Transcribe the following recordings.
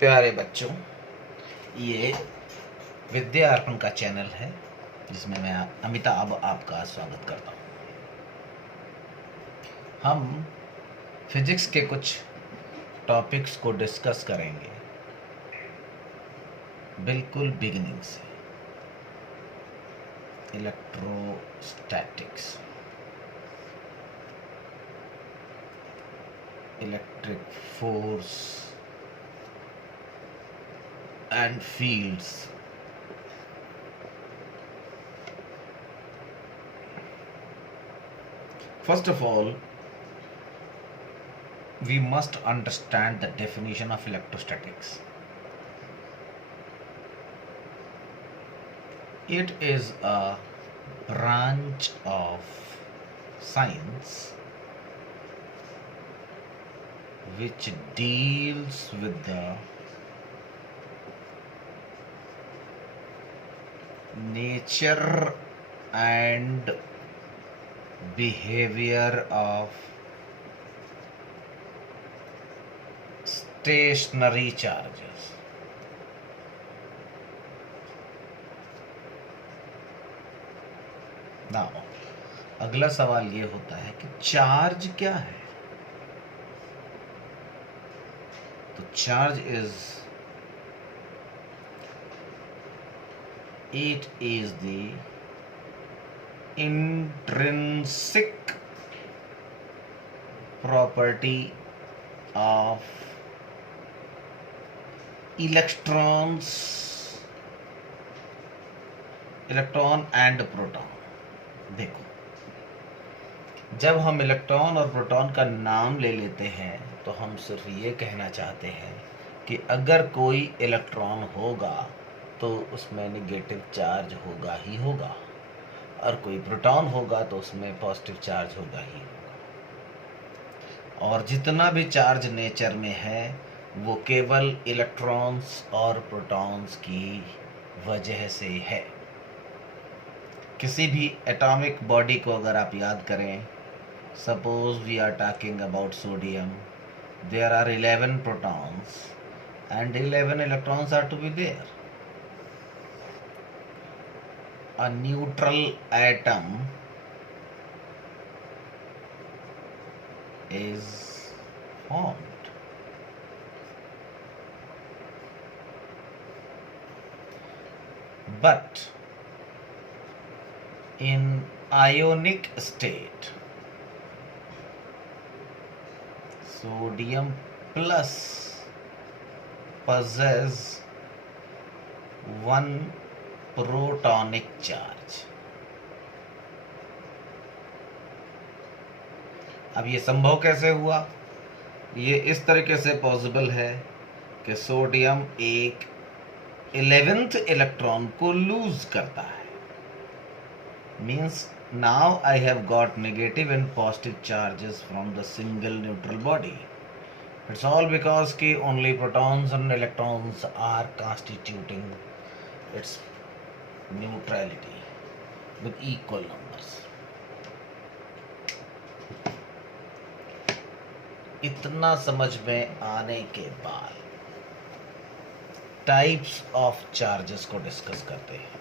प्यारे बच्चों, ये विद्या अर्पण का चैनल है जिसमें मैं अमिताभ आपका स्वागत करता हूँ। हम फिजिक्स के कुछ टॉपिक्स को डिस्कस करेंगे बिल्कुल बिगिनिंग से। Electrostatics, electric force and fields. First of all, we must understand the definition of electrostatics. It is a branch of science which deals with the nature and behavior of stationary charges. Now, अगला सवाल ये होता है कि charge क्या है। तो charge it is the intrinsic property of electron and proton. देखो, जब हम इलेक्ट्रॉन और प्रोटॉन का नाम ले लेते हैं तो हम सिर्फ ये कहना चाहते हैं कि अगर कोई इलेक्ट्रॉन होगा तो उसमें नेगेटिव चार्ज होगा ही होगा, और कोई प्रोटॉन होगा तो उसमें पॉजिटिव चार्ज होगा ही होगा। और जितना भी चार्ज नेचर में है वो केवल इलेक्ट्रॉन्स और प्रोटॉन्स की वजह से है। किसी भी एटॉमिक बॉडी को अगर आप याद करें, suppose we are talking about sodium, there are 11 protons and 11 electrons are to be there. A neutral atom is formed. But in ionic state, sodium plus possess one protonic charge. अब ये संभव कैसे हुआ? ये इस तरीके से पॉसिबल है कि सोडियम एक 11th इलेक्ट्रॉन को लूज करता है. Means now I have got negative and positive charges from the single neutral body. It's all because कि only protons and electrons are constituting its neutrality with equal numbers. इतना समझ में आने के बाद टाइप्स ऑफ चार्जेस को discuss करते हैं.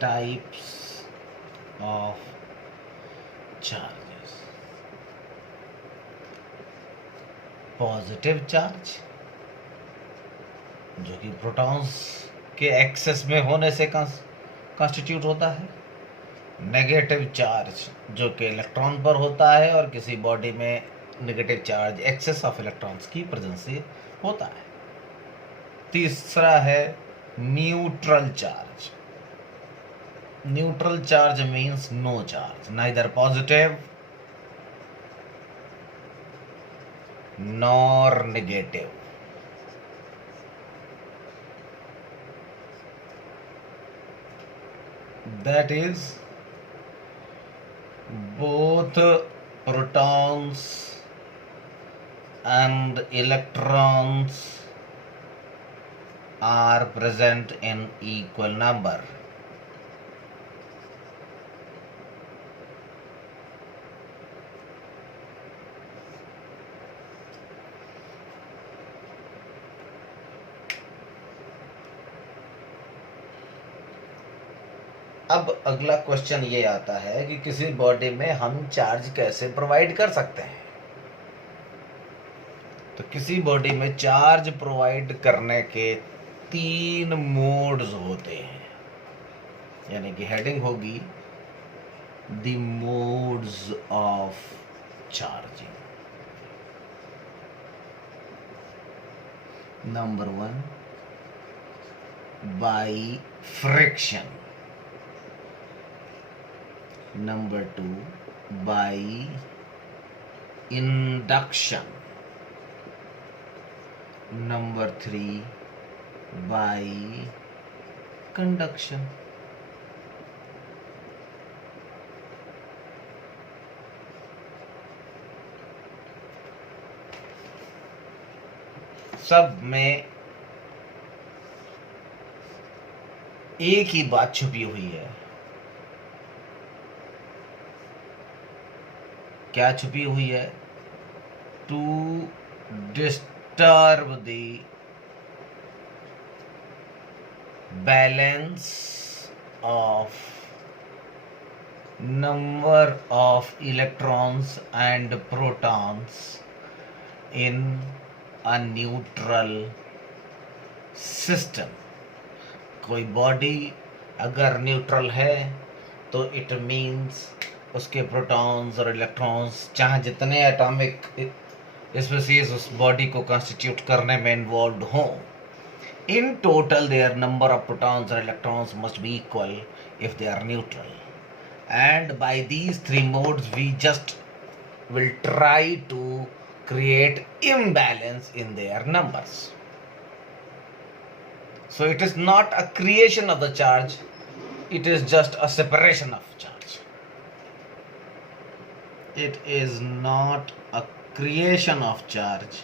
Types of charges. Positive charge जो कि प्रोटॉन्स के एक्सेस में होने से कॉन्स्टिट्यूट होता है. नेगेटिव चार्ज जो कि इलेक्ट्रॉन पर होता है और किसी बॉडी में negative charge excess of electrons की प्रेजेंस से होता है. तीसरा है neutral charge. Neutral charge means no charge, neither positive nor negative. That is, both protons and electrons are present in equal number. अब अगला क्वेश्चन ये आता है कि किसी बॉडी में हम चार्ज कैसे प्रोवाइड कर सकते हैं। तो किसी बॉडी में चार्ज प्रोवाइड करने के 3 मोड्स होते हैं, यानी कि हेडिंग होगी the modes of charging. Number 1, by friction. Number 2, by induction. Number 3, bye conduction. सब में एक ही बात छुपी हुई है। क्या छुपी हुई है? To disturb the balance of number of electrons and protons in a neutral system. कोई बॉडी अगर न्यूट्रल है तो इट मीन्स उसके प्रोटॉन्स और इलेक्ट्रॉन्स चाहे जितने एटॉमिक स्पीसीज उस बॉडी को कॉन्स्टिट्यूट करने में इन्वॉल्व हों, in total their number of protons और electrons must be equal if they are neutral. And by these 3 modes we just will try to create imbalance in their numbers. So it is not a creation of the charge, it is just a separation of charge. It is not a creation of charge,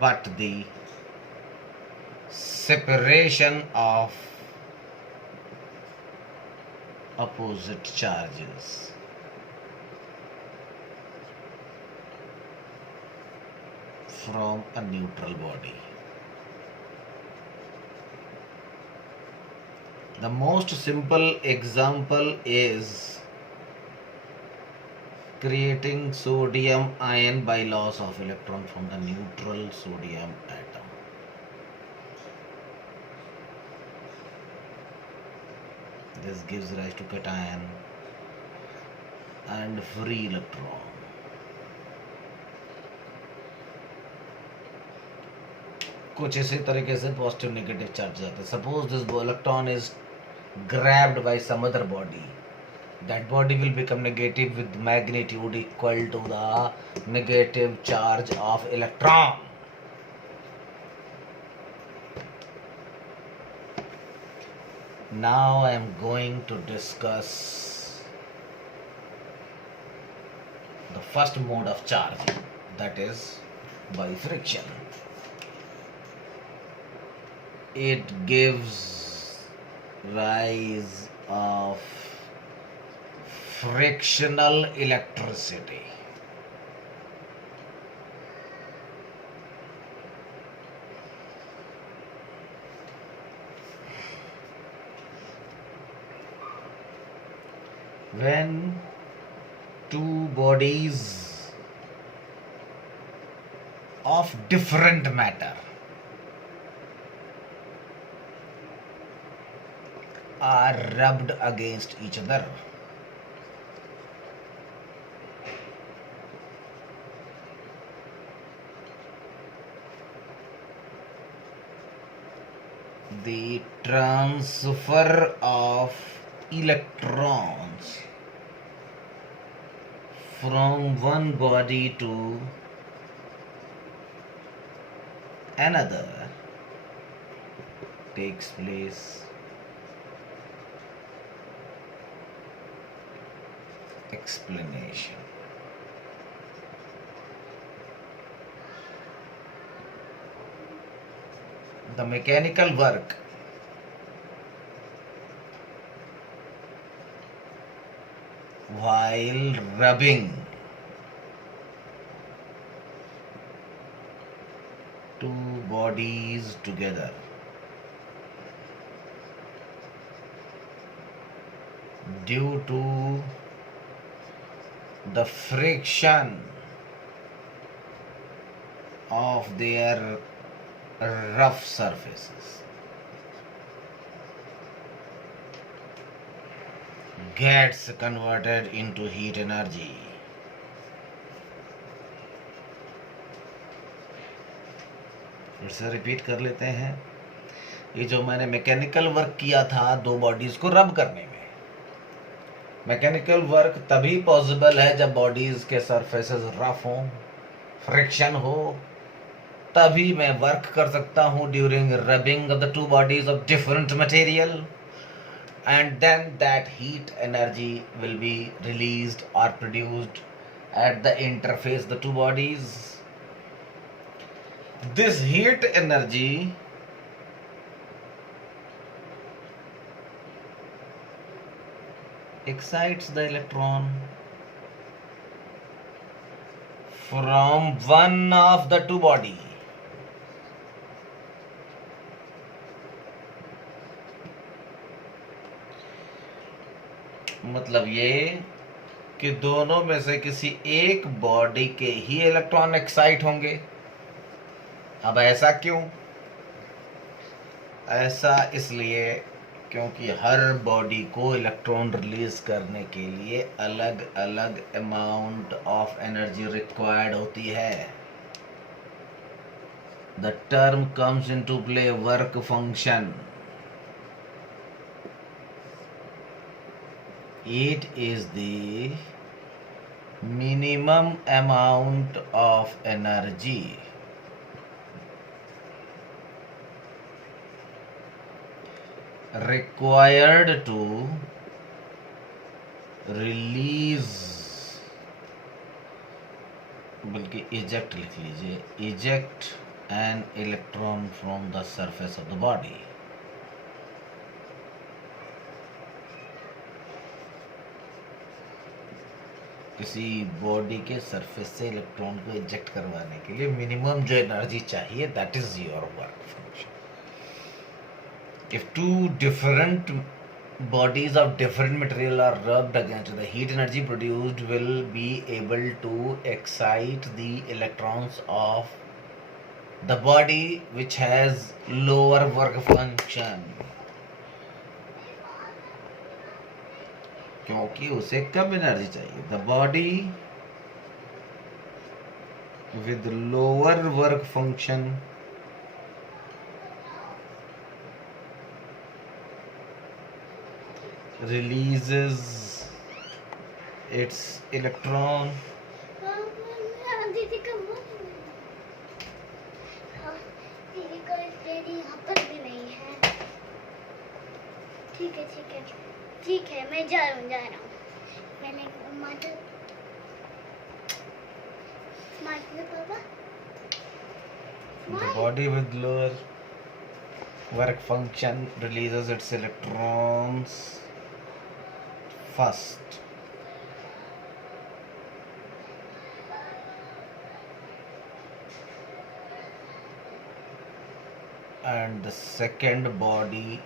but the separation of opposite charges. From a neutral body. The most simple example is creating sodium ion by loss of electron from the neutral sodium atom. This gives rise to cation and free electron. कुछ इसी तरीके से positive negative charge आते हैं। Suppose this electron is grabbed by some other body, that body will become negative with magnitude equal to the negative charge of electron. Now I am going to discuss the first mode of charging, that is by friction. It gives rise of frictional electricity. When two bodies of different matter are rubbed against each other, the transfer of electrons from one body to another takes place explanation. The mechanical work while rubbing two bodies together due to the friction of their rough surfaces gets converted into heat energy. फिर से repeat कर लेते हैं। ये जो मैंने mechanical work किया था दो बॉडीज को रब करने में, मैकेनिकल वर्क तभी पॉसिबल है जब बॉडीज के सरफेसेस रफ हो, फ्रिक्शन हो, तभी मैं वर्क कर सकता हूँ during rubbing of the two bodies of different material, and then that heat energy will be released or produced at the interface the two bodies. This heat energy excites the electron from one of the two body. मतलब ये कि दोनों में से किसी एक body के ही electron excite होंगे। अब ऐसा क्यों? ऐसा इसलिए क्योंकि हर बॉडी को इलेक्ट्रॉन रिलीज करने के लिए अलग अलग अमाउंट ऑफ एनर्जी रिक्वायर्ड होती है। The term comes into play work function. It is the minimum amount of energy required to release, बल्कि eject लिख लीजिए, eject an electron from the surface of the body. किसी body के surface से electron को eject करवाने के लिए मिनिमम जो एनर्जी चाहिए, that is your work function. If two different bodies of different material are rubbed against, the heat energy produced will be able to excite the electrons of the body which has lower work function, क्योंकि उसे कम energy चाहिए। The body with lower work function releases its electron दीदी का दीदी का daddy यहाँ पर भी नहीं है। ठीक है ठीक है ठीक है, मैं जा रहा हूँ। मैंने माता पापा the body with lower work function releases its electrons first, and the second body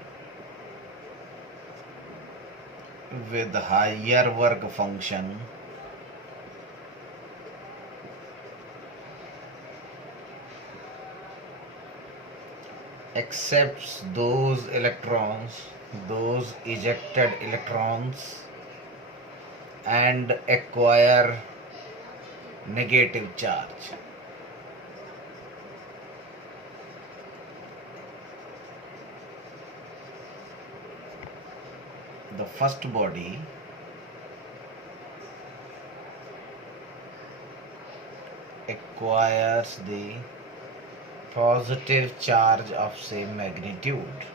with higher work function accepts those electrons, those ejected electrons, and acquire negative charge. The first body acquires the positive charge of same magnitude.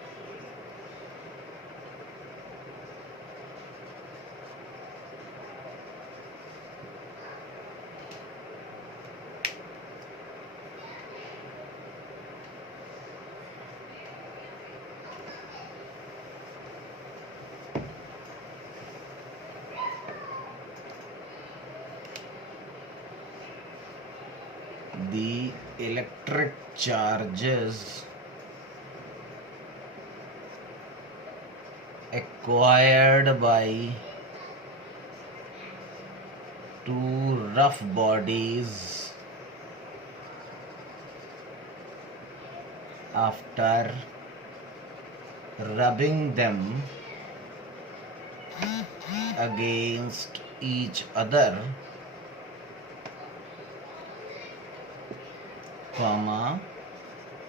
The electric charges acquired by two rough bodies after rubbing them against each other, comma,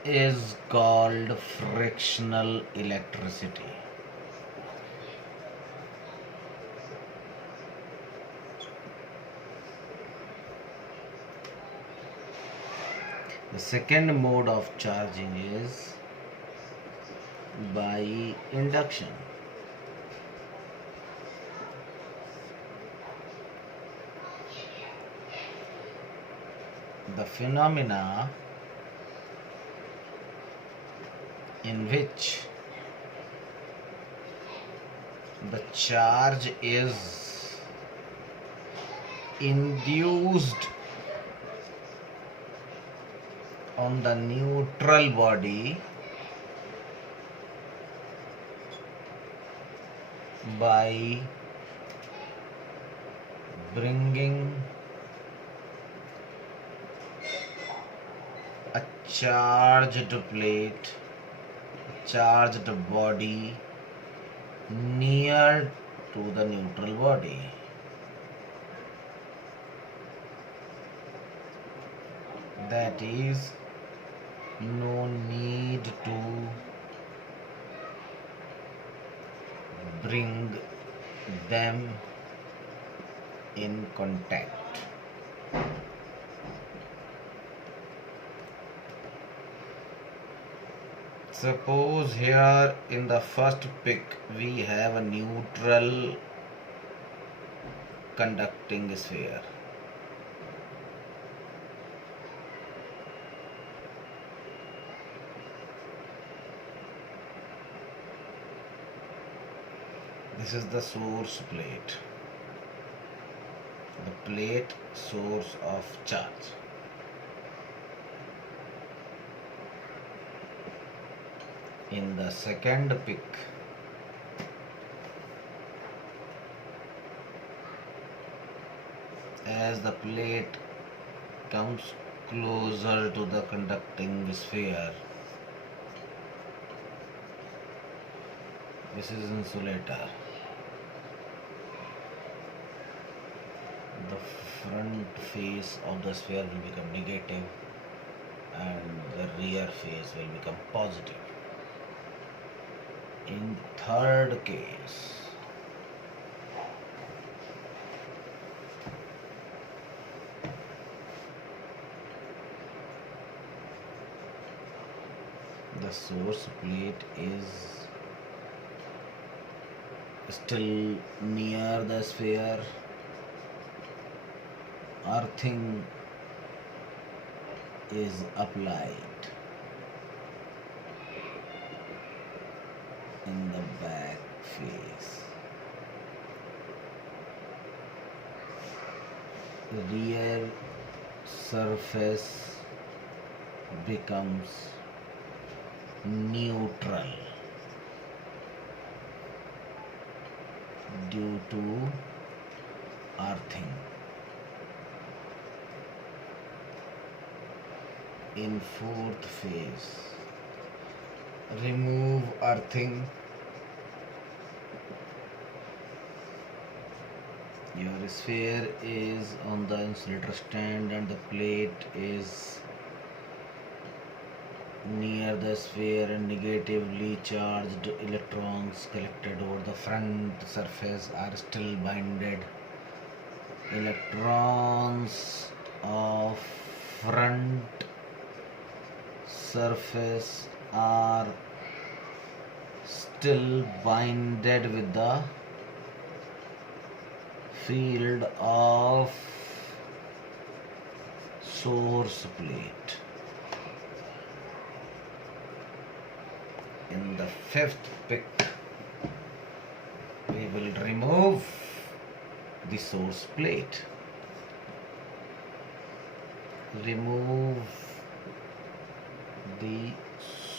is called frictional electricity. The second mode of charging is by induction. The phenomena in which the charge is induced on the neutral body by bringing a charged body near to the neutral body. That is, no need to bring them in contact. Suppose here in the first pic we have a neutral conducting sphere. This is the source plate, the plate source of charge. In the second pic, as the plate comes closer to the conducting sphere, this is insulator. The front face of the sphere will become negative and the rear face will become positive. In third case, the source plate is still near the sphere. Earthing is applied in the back face. The rear surface becomes neutral due to earthing. In fourth phase, remove earthing. Your sphere is on the insulator stand and the plate is near the sphere, and negatively charged electrons collected over the front surface are still binded. Electrons of front surface are still binded with the field of source plate. In the fifth pic, we will remove the source plate. Remove the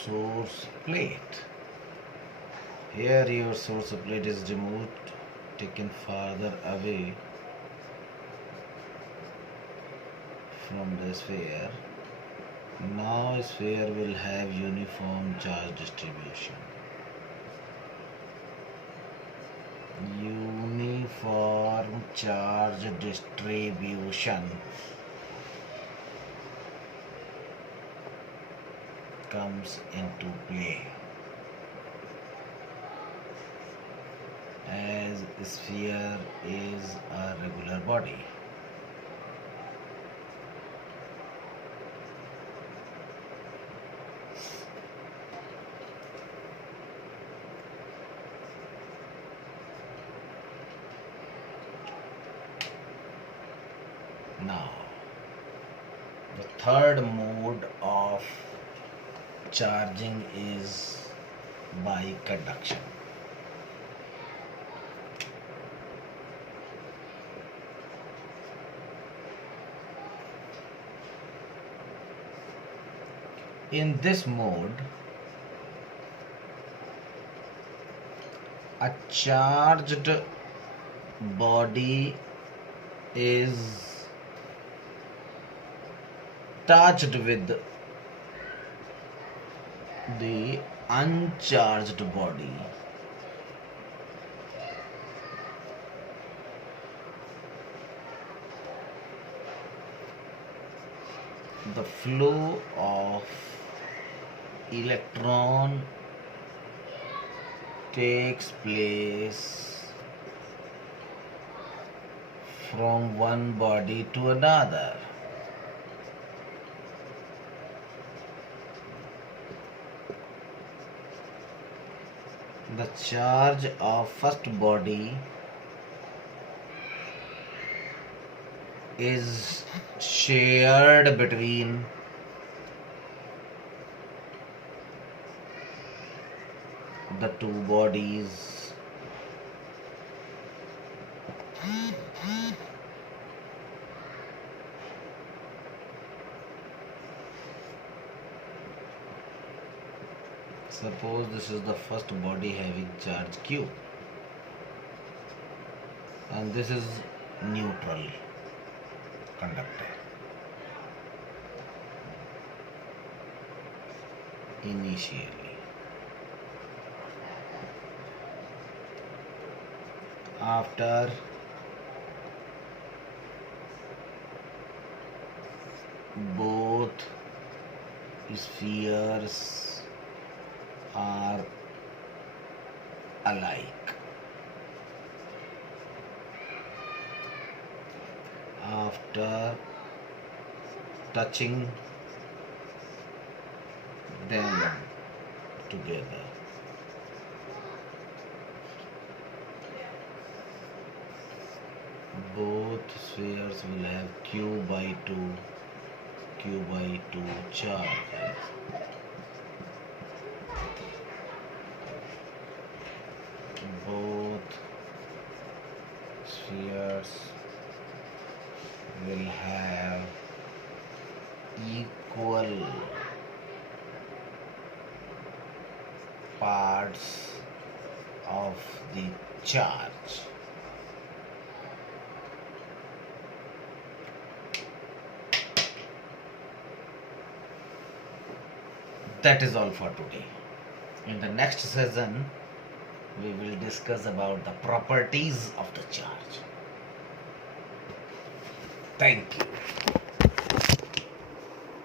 source plate. Here your source plate is removed, taken farther away from the sphere. Now sphere will have uniform charge distribution. Uniform charge distribution comes into play as sphere is a regular body. Now, the third mode of charging is by conduction. In this mode, a charged body is touched with the uncharged body. The flow of electron takes place from one body to another. The charge of first body is shared between the two bodies. Suppose this is the first body having charge Q, and this is neutral conductor. Initially, after both spheres are alike, after touching them together, both spheres will have Q by 2 charge. Both spheres will have equal parts of the charge. That is all for today. In the next session, we will discuss about the properties of the charge. Thank you.